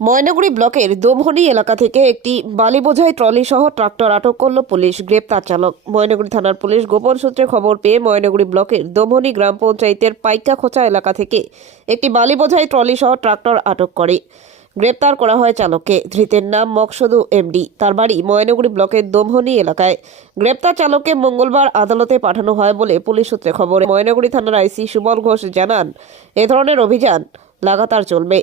ময়নাগুড়ি ব্লকের দোমহনি এলাকা থেকে একটি বালি বোঝাই ট্রলি সহ ট্রাক্টর আটক করল পুলিশ। গ্রেপ্তার চালক। ময়নাগুড়ি থানার পুলিশ গোপন সূত্রে খবর পেয়ে ময়নাগুড়ি ব্লকের দোমহনি গ্রাম পঞ্চায়েতের পাইকাখোঁচা এলাকা থেকে একটি বালি বোঝাই ট্রলি সহ ট্রাক্টর আটক করে গ্রেপ্তার করা হয় চালককে। ধৃতের নাম মকসুদু এমডি। তার বাড়ি ময়নাগুড়ি ব্লকের দোমহনি এলাকায়। গ্রেপ্তার চালককে মঙ্গলবার আদালতে পাঠানো হয় বলে পুলিশ সূত্রে খবর। ময়নাগুড়ি থানার আইসি সুবল ঘোষ জানান, এ ধরনের অভিযান লাগাতার চলবে।